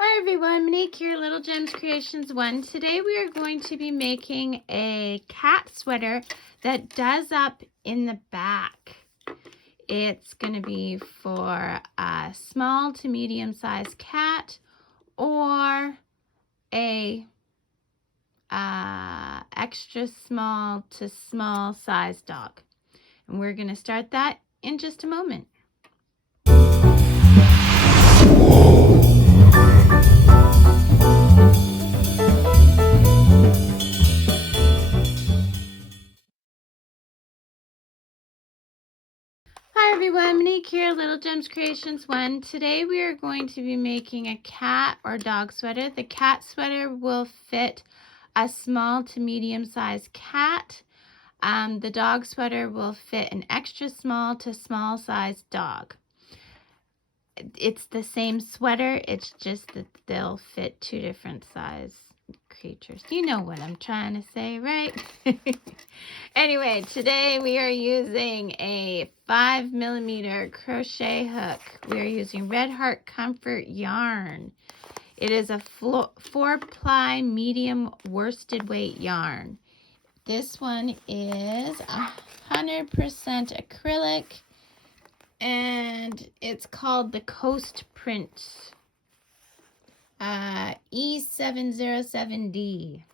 Hi everyone, Monique here, Little Gems Creations 1. Today we are going to be making a cat sweater that does up in the back. It's going to be for a small to medium sized cat or a extra small to small sized dog. And we're going to start that in just a moment. Hi everyone, Monique here, Little Gems Creations 1. Today we are going to be making a cat or dog sweater. The cat sweater will fit a small to medium sized cat. The dog sweater will fit an extra small to small sized dog. It's the same sweater, it's just that they'll fit two different size creatures. You know what I'm trying to say, right? Anyway, today we are using a 5mm crochet hook. We are using Red Heart Comfort yarn. It is a 4-ply medium worsted weight yarn. This one is 100% acrylic and it's called the Coast Print E707D.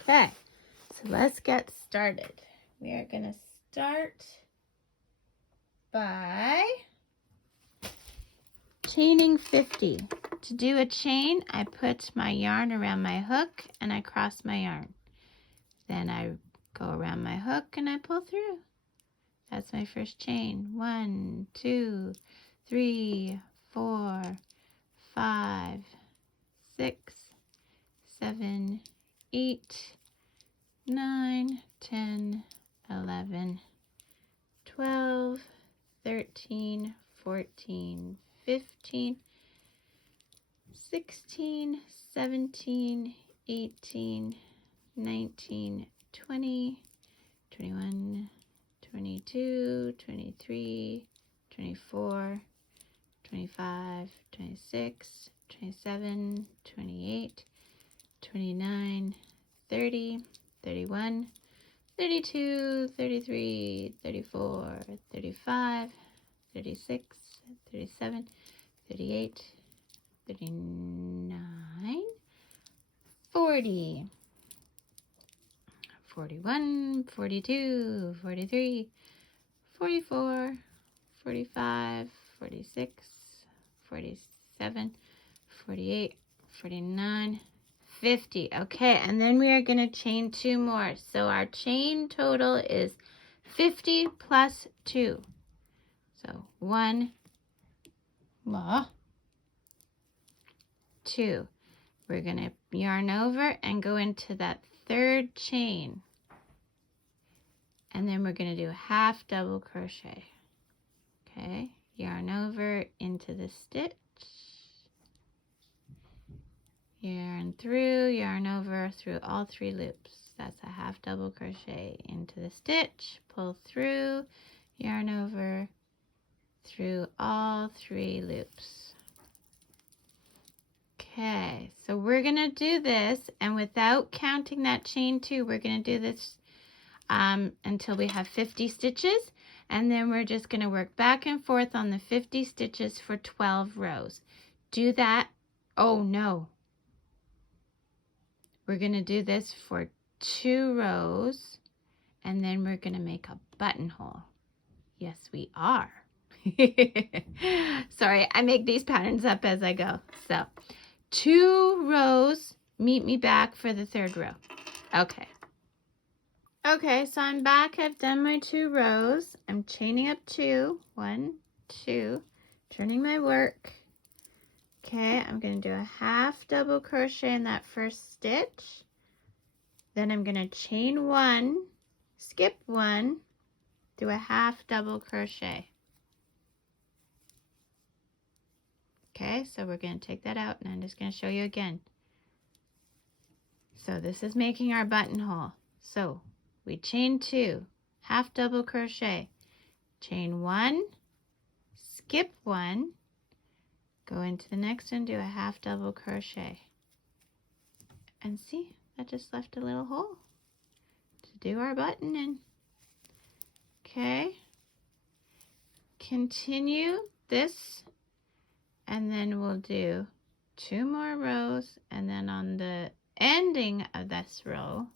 Okay, so let's get started. We are going to start by chaining 50. To do a chain, I put my yarn around my hook and I cross my yarn. Then I go around my hook and I pull through. That's my first chain. 1, 2, 3, 4, 5, 6, 7, 8, 9, 10, 11, 12, 13, 14, 15, 16, 17, 18, 19, 20, 21, 22, 23, 24, 25, 26, 27, 28, 29, 30, 31, 32, 33, 34, 35, 36, 37, 38, 39, 40, 41, 42, 43, 44, 45, 46, 47, 48, 49, 50. Okay, and then we are going to chain 2 more. So our chain total is 50 plus 2. So 1, 2. We're going to yarn over and go into that third chain. And then we're going to do a half double crochet. Okay, yarn over into the stitch. Yarn through, yarn over through all 3 loops. That's a half double crochet into the stitch, pull through, yarn over through all 3 loops. Okay, so we're going to do this, and without counting that chain 2, we're going to do this until we have 50 stitches, and then we're just going to work back and forth on the 50 stitches for 12 rows. Do that. Oh no. We're going to do this for 2 rows, and then we're going to make a buttonhole. Yes, we are. Sorry, I make these patterns up as I go. So 2 rows, meet me back for the 3rd row. Okay. Okay, so I'm back. I've done my 2 rows. I'm chaining up 2. 1, 2, turning my work. Okay, I'm going to do a half double crochet in that first stitch. Then I'm going to chain 1, skip 1, do a half double crochet. Okay, so we're going to take that out and I'm just going to show you again. So this is making our buttonhole. So we chain 2, half double crochet, chain 1, skip 1, Go into the next one, do a half double crochet. And see, that just left a little hole to do our button in. Okay. Continue this, and then we'll do 2 more rows, and then on the ending of this row,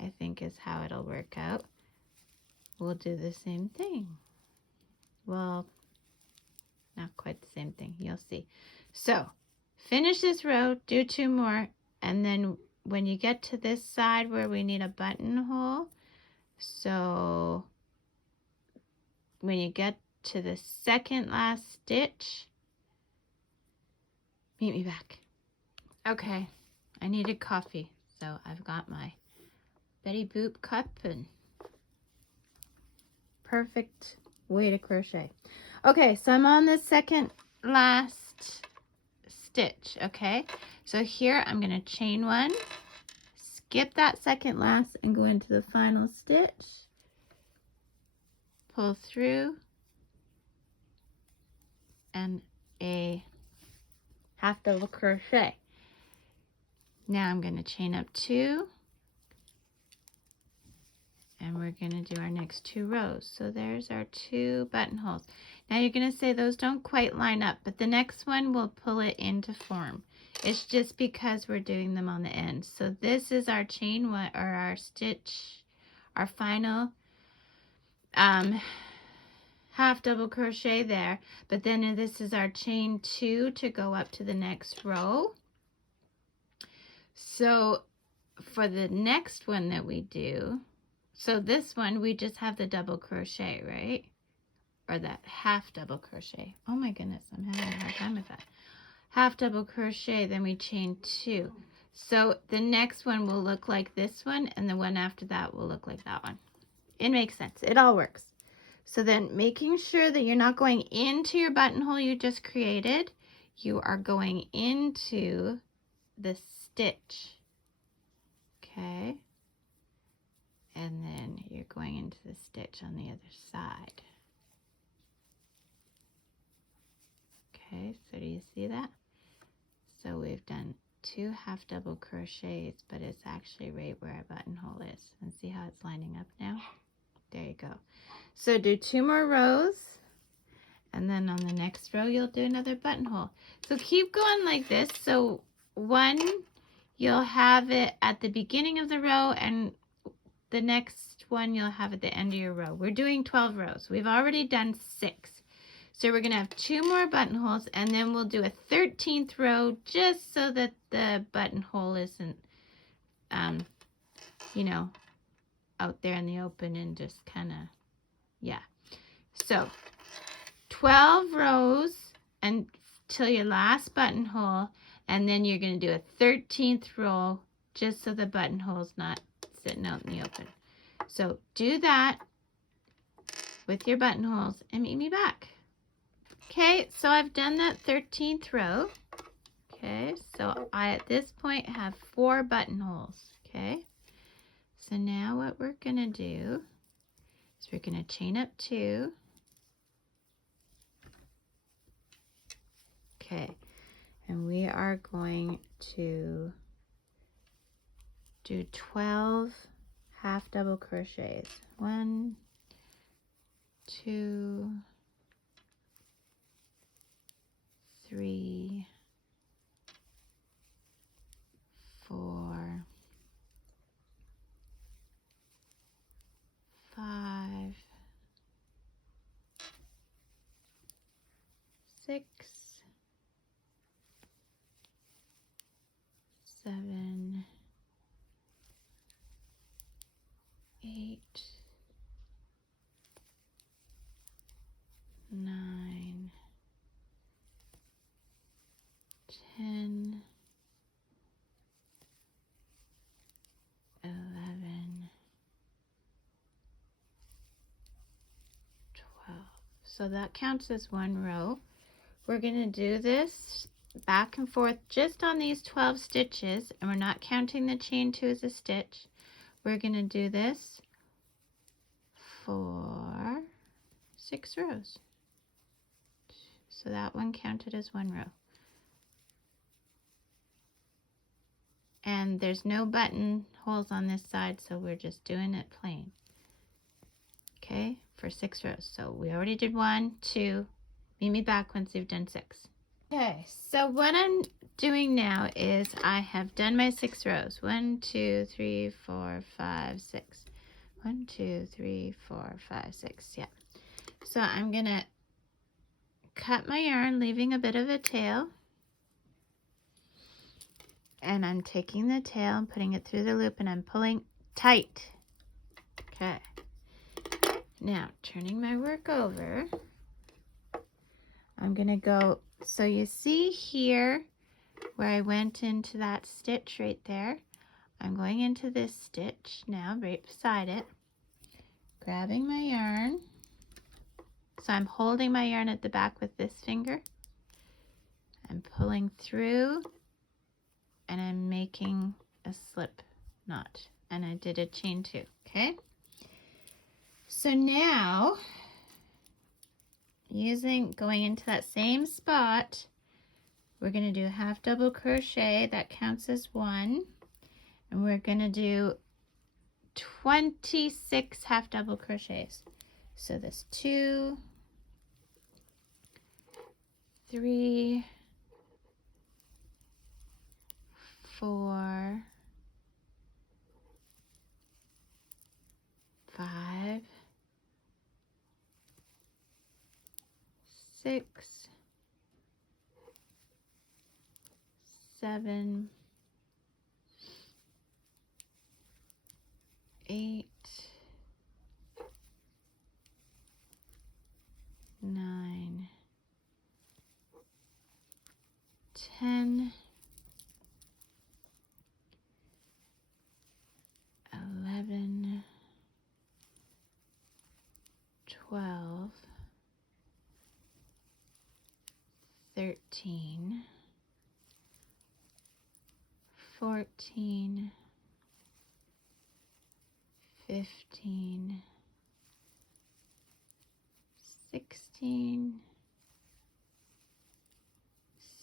I think is how it'll work out, we'll do the same thing. Well, not quite the same thing, you'll see. So finish this row, do 2 more, and then when you get to this side where we need a buttonhole, so when you get to the second last stitch, meet me back. Okay, I needed coffee, so I've got my Betty Boop cup, and perfect way to crochet. Okay, so I'm on the second last stitch. Okay, so here I'm going to chain 1, skip that second last, and go into the final stitch, pull through, and a half double crochet. Now I'm going to chain up 2, and we're going to do our next 2 rows. So there's our 2 buttonholes. Now you're going to say those don't quite line up, but the next one will pull it into form. It's just because we're doing them on the end. So this is our chain 1, or our stitch, our final half double crochet there, but then this is our chain 2 to go up to the next row. So for the next one that we do, so this one we just have the double crochet, right? Or that half double crochet. Oh my goodness, I'm having a hard time with that. Half double crochet, then we chain 2. So the next one will look like this one, and the one after that will look like that one. It makes sense. It all works. So then making sure that you're not going into your buttonhole you just created, you are going into the stitch. Okay. And then you're going into the stitch on the other side. Okay, so do you see that? So we've done 2 half double crochets, but it's actually right where our buttonhole is. And see how it's lining up now? There you go. So do 2 more rows, and then on the next row you'll do another buttonhole. So keep going like this. So 1, you'll have it at the beginning of the row, and the next one you'll have at the end of your row. We're doing 12 rows. We've already done 6. So we're going to have 2 more buttonholes, and then we'll do a 13th row just so that the buttonhole isn't, you know, out there in the open and just kind of, yeah. So 12 rows until your last buttonhole, and then you're going to do a 13th row just so the buttonhole's not sitting out in the open. So do that with your buttonholes and meet me back. Okay, so I've done that 13th row. Okay, so I at this point have 4 buttonholes. Okay, so now what we're going to do is we're going to chain up 2. Okay, and we are going to do 12 half double crochets. 1, 2, 3, 4, 5, 6, 7, 8, 9, 10, 11, 12. So that counts as 1 row. We're going to do this back and forth just on these 12 stitches, and we're not counting the chain 2 as a stitch. We're going to do this for 6 rows. So that one counted as one row. And there's no buttonholes on this side, so we're just doing it plain. Okay, for 6 rows. So we already did 1, 2. Meet me back once you've done 6. Okay, so what I'm doing now is I have done my 6 rows. 1, 2, 3, 4, 5, 6. 1, 2, 3, 4, 5, 6. Yeah. So I'm gonna cut my yarn, leaving a bit of a tail. And I'm taking the tail and putting it through the loop, and I'm pulling tight. Okay. Now, turning my work over, I'm going to go, so you see here where I went into that stitch right there. I'm going into this stitch now, right beside it, grabbing my yarn. So I'm holding my yarn at the back with this finger. I'm pulling through, and I'm making a slip knot, and I did a chain 2. Okay, so now going into that same spot, we're going to do a half double crochet. That counts as 1, and we're going to do 26 half double crochets. So this 2, 3, 4, 5, 6, 7, 8, 9, 10, 11, 12, 13, 14, 15, 16,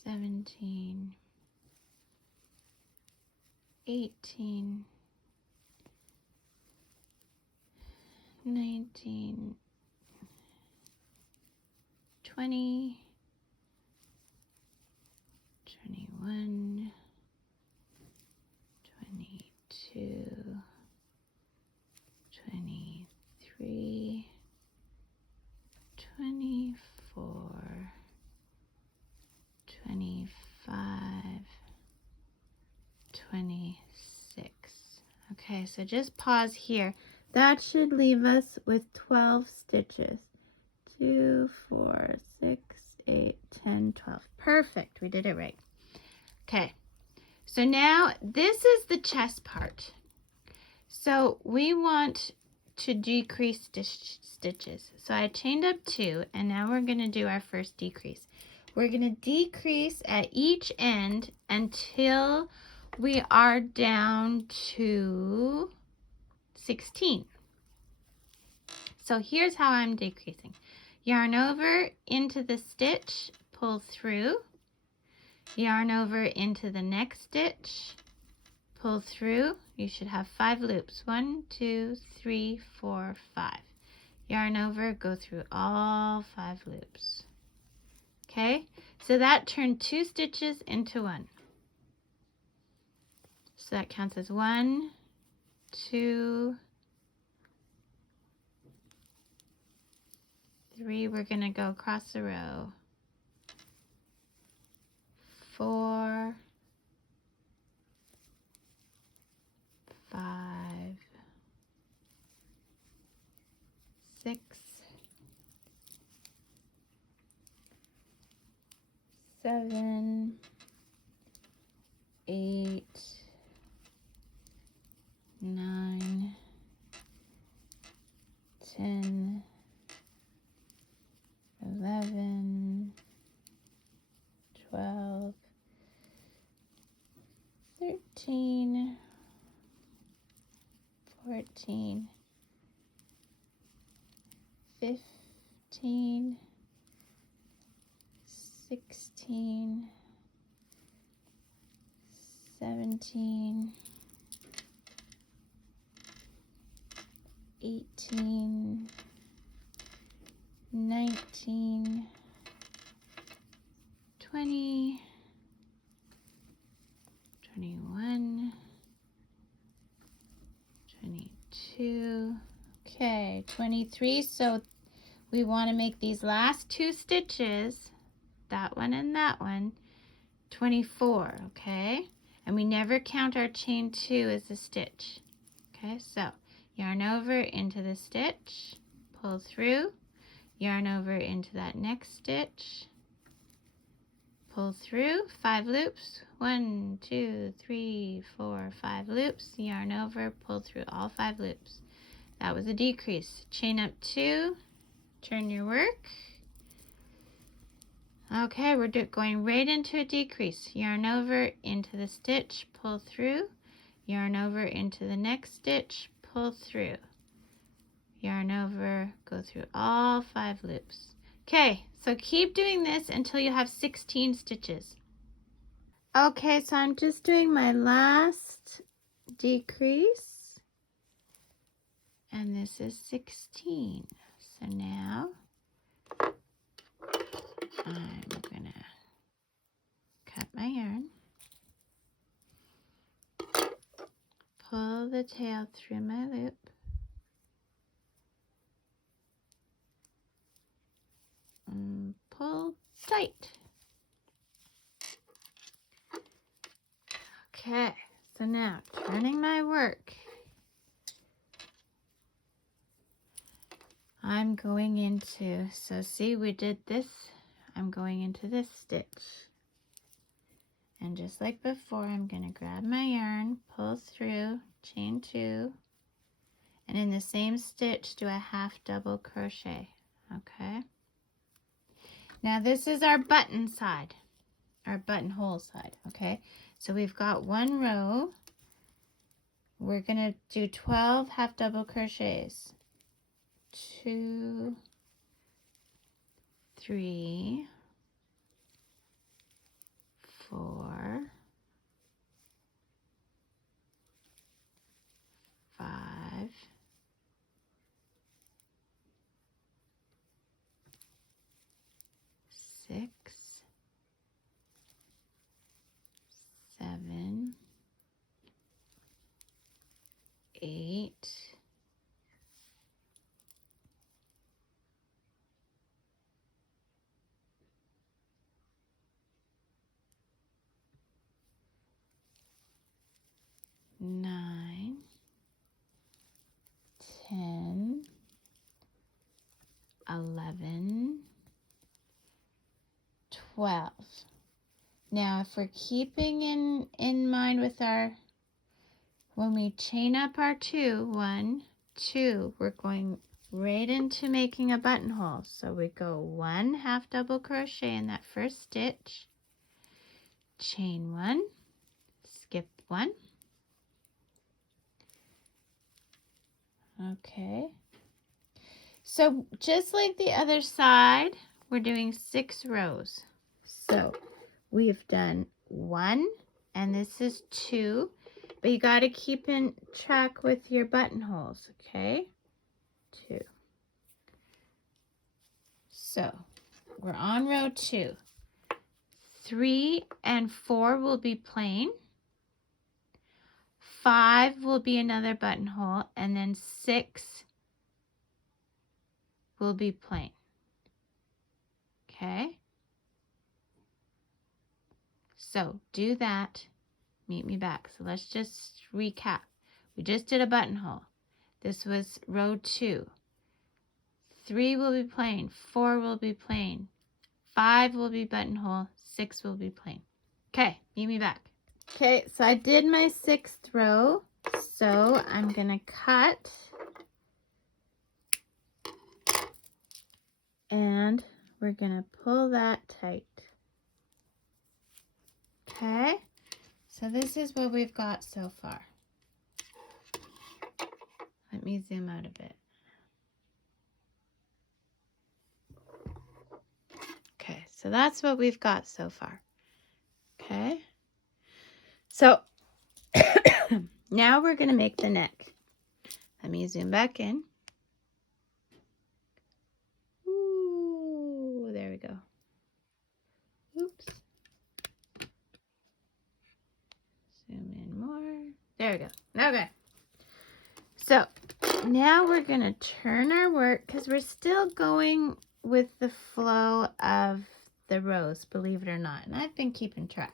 17, 18, 19, 20, 21, 22, 23, 24, 25, 26. Okay, so just pause here. That should leave us with 12 stitches. 2, 4, 6, 8, 10, 12. Perfect, we did it right. Okay, so now this is the chest part. So we want to decrease stitches. So I chained up 2, and now we're going to do our first decrease. We're going to decrease at each end until we are down to 16. So here's how I'm decreasing. Yarn over into the stitch, pull through, yarn over into the next stitch, pull through. You should have 5 loops. 1, 2, 3, 4, 5. Yarn over, go through all 5 loops. Okay, so that turned 2 stitches into 1. So that counts as 1, 2, 3. We're going to go across the row. 4, 5, 6, 7, 8, 9, 10, 11, 12, 13, 14, 15, 16, 17, 18, 19, 20, 21, 22, okay, 23. So we want to make these last two stitches, that one and that one, 24, okay? And we never count our chain 2 as a stitch. Okay, so yarn over into the stitch, pull through, yarn over into that next stitch, pull through, 5 loops, 1, 2, 3, 4, 5 loops, yarn over, pull through all 5 loops. That was a decrease. Chain up 2, turn your work. Okay, we're going right into a decrease. Yarn over into the stitch, pull through, yarn over into the next stitch, pull through, yarn over, go through all 5 loops. Okay, so keep doing this until you have 16 stitches. Okay, so I'm just doing my last decrease, and this is 16. So now I'm gonna cut my yarn, pull the tail through my loop, and pull tight. Okay, so now turning my work, I'm going into, so see we did this, I'm going into this stitch. And just like before, I'm going to grab my yarn, pull through, chain 2, and in the same stitch do a half double crochet. Okay. Now this is our button side, our buttonhole side. Okay. So we've got one row. We're going to do 12 half double crochets. 2, 3, 4, 5, 6, 7, 8, 9, 10, 11, 12. Now, if we're keeping in mind with our, when we chain up our 2, 1, 2, we're going right into making a buttonhole. So we go 1 half double crochet in that first stitch, chain 1, skip 1. Okay. So just like the other side, we're doing 6 rows. So we've done 1, and this is 2, but you got to keep in track with your buttonholes, okay? 2. So we're on row 2. 3 and 4 will be plain. 5 will be another buttonhole, and then 6 will be plain. Okay? So do that. Meet me back. So let's just recap. We just did a buttonhole. This was row 2. 3 will be plain. 4 will be plain. 5 will be buttonhole. 6 will be plain. Okay, meet me back. Okay, so I did my 6th row. So I'm going to cut. And we're going to pull that tight. Okay, so this is what we've got so far. Let me zoom out a bit. Okay, So that's what we've got so far. Okay. So now we're going to make the neck. Let me zoom back in. Ooh, there we go. Oops. Zoom in more. There we go. Okay. So now we're going to turn our work because we're still going with the flow of the rows, believe it or not. And I've been keeping track.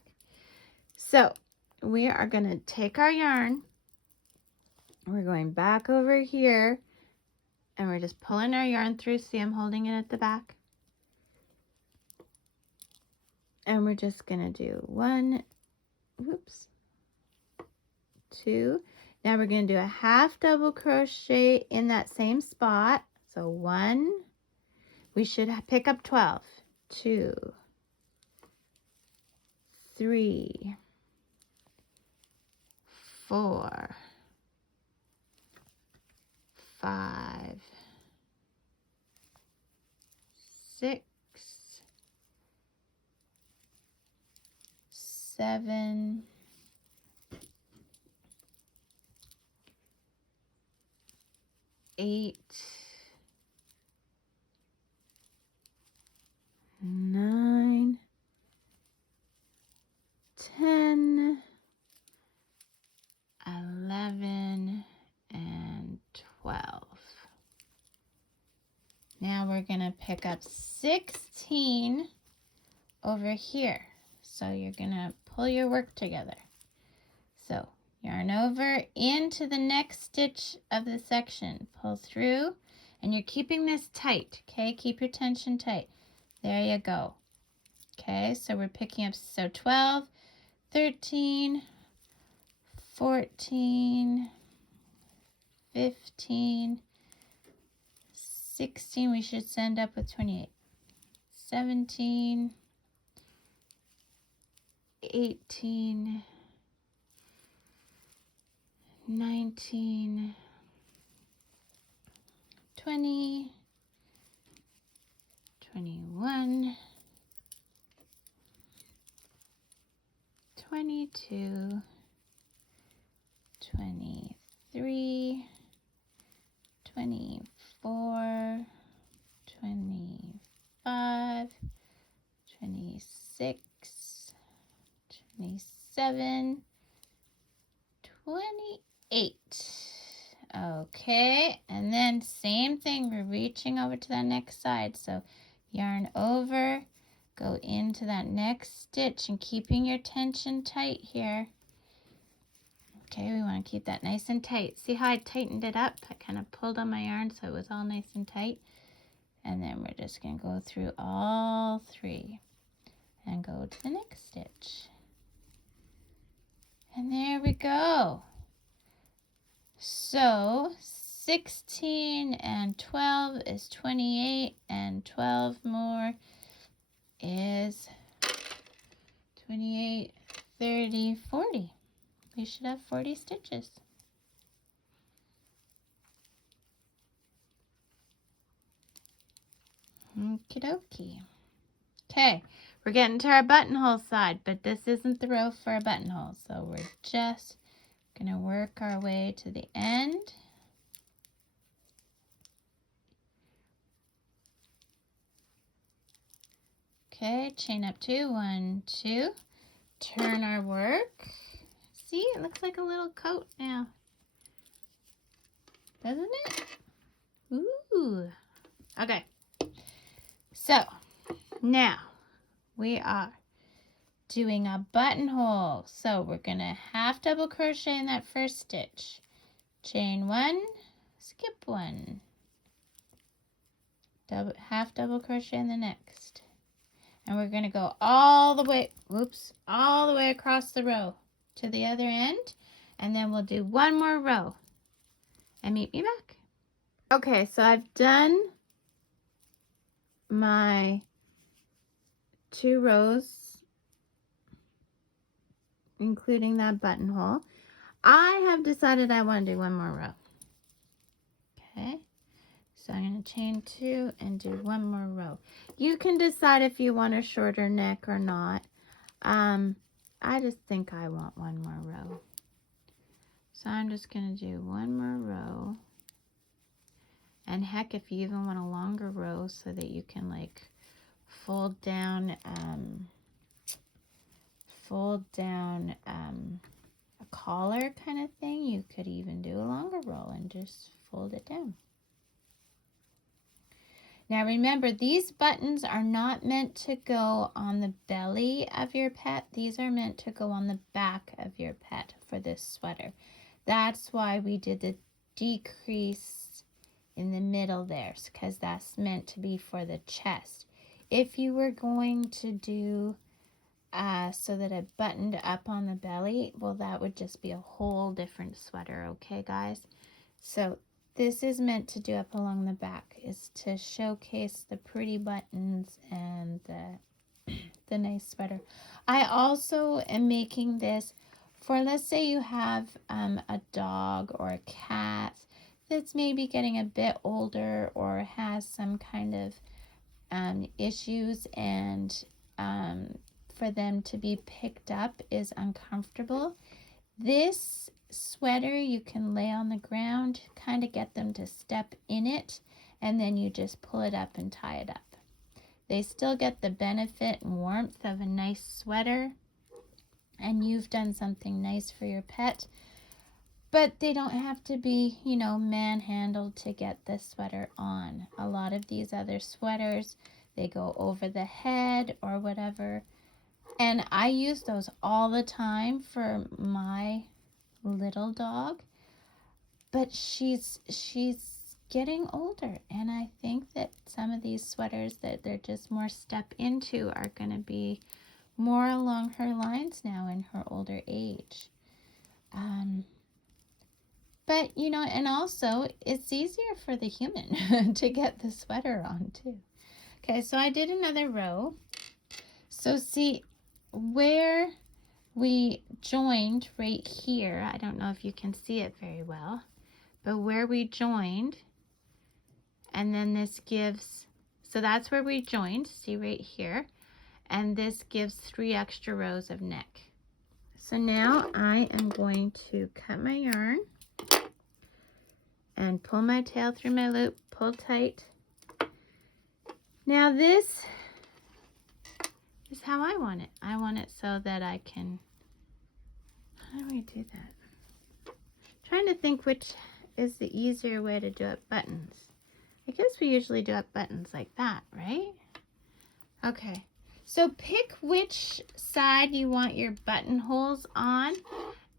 So we are going to take our yarn. We're going back over here and we're just pulling our yarn through. See, I'm holding it at the back. And we're just going to do 1, whoops, 2. Now we're going to do a half double crochet in that same spot. So 1, we should pick up 12. 2, 3, 4, 5, 6, 7, 8, 9, 10, 11, and 12. Now we're going to pick up 16 over here. So you're going to pull your work together. So yarn over into the next stitch of the section. Pull through, and you're keeping this tight, okay? Keep your tension tight. There you go. Okay, so we're picking up, so 12, 13, 14, 15, 16, we should end up with 28, 17, 18, 19, 20, 21, 22, 23, 24, 25, 26, 27, 28. Okay, and then same thing, we're reaching over to that next side. So yarn over, go into that next stitch and keeping your tension tight here. Okay, we want to keep that nice and tight. See how I tightened it up? I kind of pulled on my yarn so it was all nice and tight. And then we're just going to go through all 3 and go to the next stitch. And there we go. So 16 and 12 is 28, and 12 more is 28, 30, 40. We should have 40 stitches. Okie dokie. Okay, we're getting to our buttonhole side, but this isn't the row for a buttonhole, so we're just going to work our way to the end. Okay, chain up 2, 1, 2. Turn our work. See, it looks like a little coat now, doesn't it? Ooh. Okay, so now we are doing a buttonhole. So we're going to half double crochet in that first stitch. Chain 1, skip 1. Half double crochet in the next. And we're going to go all the way, all the way across the row to the other end. And then we'll do one more row. And meet me back. Okay, so I've done my 2 rows, including that buttonhole. I have decided I want to do one more row. Okay, So I'm going to chain 2 and do 1 more row. You can decide if you want a shorter neck or not. I just think I want 1 more row. So I'm just going to do 1 more row. And heck, if you even want a longer row so that you can like fold down a collar kind of thing, you could even do a longer row and just fold it down. Now remember, these buttons are not meant to go on the belly of your pet. These are meant to go on the back of your pet for this sweater. That's why we did the decrease in the middle there, because that's meant to be for the chest. If you were going to do so that it buttoned up on the belly, well, that would just be a whole different sweater, okay guys? So this is meant to do up along the back, is to showcase the pretty buttons and the nice sweater. I also am making this for, let's say you have a dog or a cat that's maybe getting a bit older or has some kind of issues, and for them to be picked up is uncomfortable. This sweater you can lay on the ground, kind of get them to step in it, and then you just pull it up and tie it up. They still get the benefit and warmth of a nice sweater, and you've done something nice for your pet, but they don't have to be, you know, manhandled to get this sweater on. A lot of these other sweaters, they go over the head or whatever, and I use those all the time for my little dog, but she's getting older, and I think that some of these sweaters that they're just more step into are going to be more along her lines now in her older age. But you know, and also it's easier for the human to get the sweater on too. Okay, so I did another row. So see where we joined right here, I don't know if you can see it very well, but where we joined, and then this gives, so that's where we joined, see right here, and this gives 3 extra rows of neck. So now I am going to cut my yarn and pull my tail through my loop, pull tight. Now this is how I want it. I want it so that I can, how do we do that? Trying to think which is the easier way to do up buttons. I guess we usually do up buttons like that, right? Okay, so pick which side you want your buttonholes on,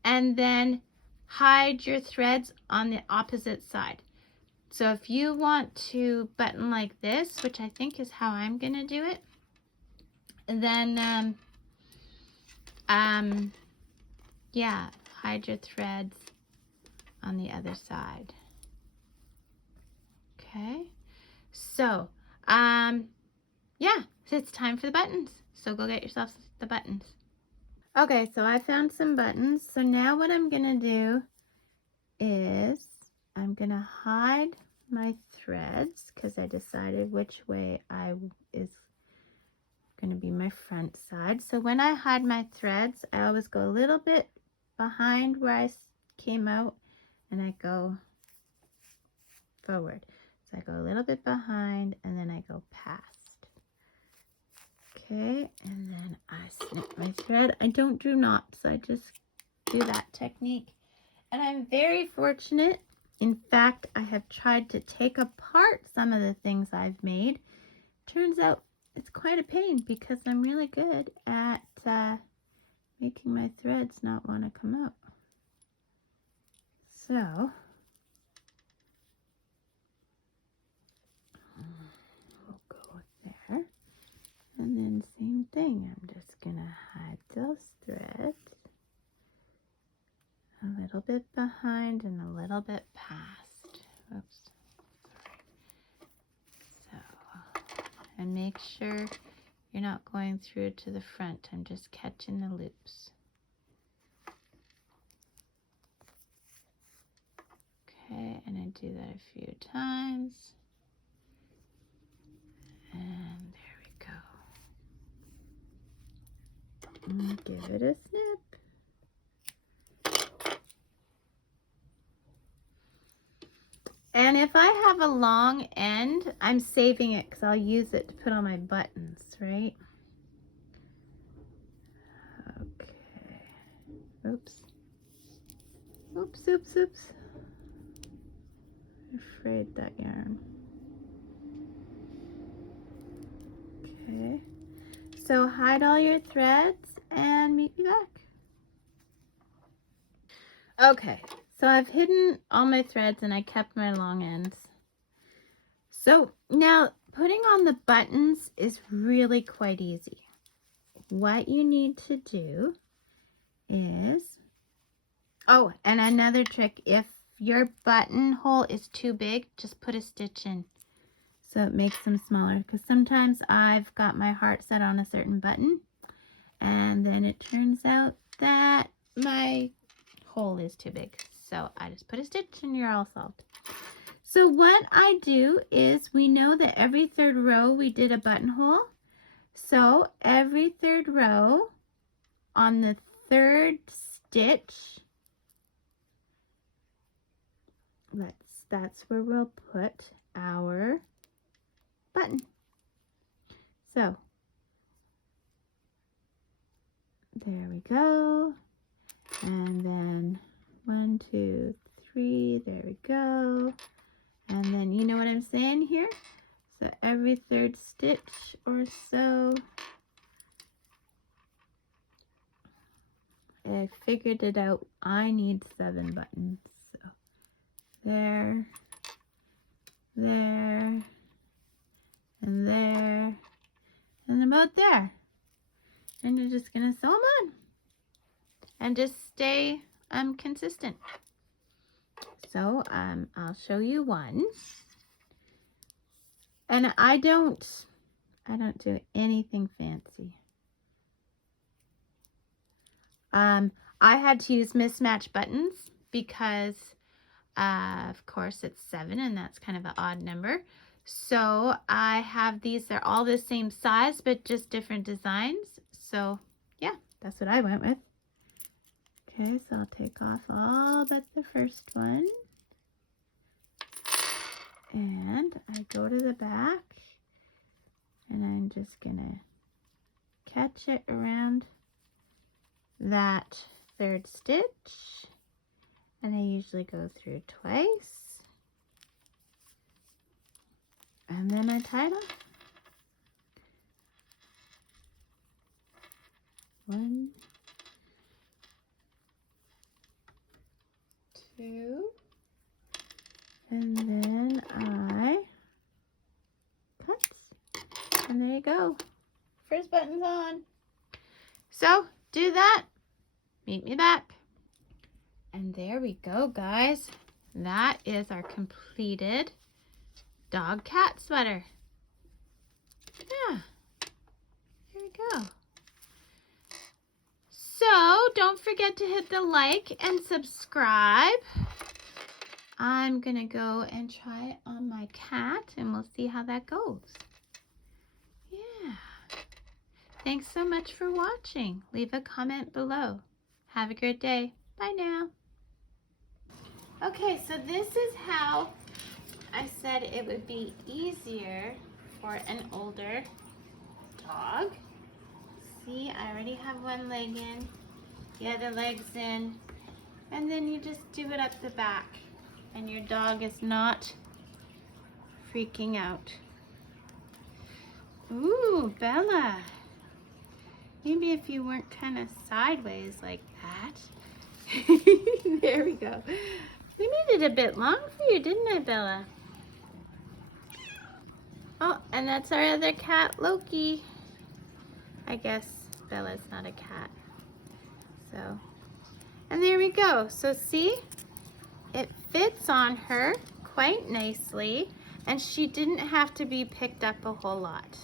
and then hide your threads on the opposite side. So if you want to button like this, which I think is how I'm gonna do it, then yeah, hide your threads on the other side. Okay, so yeah, so it's time for the buttons. So go get yourself the buttons. Okay, so I found some buttons. So now what I'm gonna do is I'm gonna hide my threads, because I decided which way is going to be my front side. So when I hide my threads, I always go a little bit behind where I came out, and I go forward. So I go a little bit behind, and then I go past. Okay, and then I snip my thread. I don't do knots, I just do that technique. And I'm very fortunate. In fact, I have tried to take apart some of the things I've made. Turns out it's quite a pain, because I'm really good at making my threads not want to come out. So we'll go there, and then same thing, I'm just gonna hide those threads a little bit behind and a little bit past. Oops, sorry. So, and make sure you're not going through to the front. I'm just catching the loops. Okay, and I do that a few times. And there we go. And give it a snip. And if I have a long end, I'm saving it because I'll use it to put on my buttons, right? Okay. Oops. Oops, oops, oops. I'm afraid that yarn. Okay. So hide all your threads and meet me back. Okay. So I've hidden all my threads and I kept my long ends. So now putting on the buttons is really quite easy. What you need to do is, oh, and another trick, if your buttonhole is too big, just put a stitch in so it makes them smaller, because sometimes I've got my heart set on a certain button and then it turns out that my hole is too big. So I just put a stitch and you're all solved. So what I do is, we know that every third row we did a buttonhole. So every third row on the third stitch, that's where we'll put our button. So there we go. And then 1, 2, 3, there we go. And then you know what I'm saying here? So every third stitch or so, I figured it out. I need 7 buttons. So there, there, and there, and about there. And you're just gonna sew them on and just stay consistent. So I'll show you one. And I don't do anything fancy. I had to use mismatched buttons because of course it's 7 and that's kind of an odd number. So I have these, they're all the same size but just different designs. So yeah, that's what I went with. Okay, so I'll take off all but the first one. And I go to the back and I'm just gonna catch it around that third stitch, and I usually go through twice, and then I tie it off. 1, 2, and then I cut, and there you go. First button's on. So do that, meet me back. And there we go, guys. That is our completed dog cat sweater. Yeah, there we go. So don't forget to hit the like and subscribe. I'm gonna go and try it on my cat and we'll see how that goes. Yeah. Thanks so much for watching. Leave a comment below. Have a great day. Bye now. Okay, so this is how I said it would be easier for an older dog. See, I already have one leg in, the other leg's in, and then you just do it up the back and your dog is not freaking out. Ooh, Bella. Maybe if you weren't kind of sideways like that. There we go. We made it a bit long for you, didn't I, Bella? Oh, and that's our other cat, Loki. I guess Bella's not a cat. So, and there we go. So see, it fits on her quite nicely, and she didn't have to be picked up a whole lot.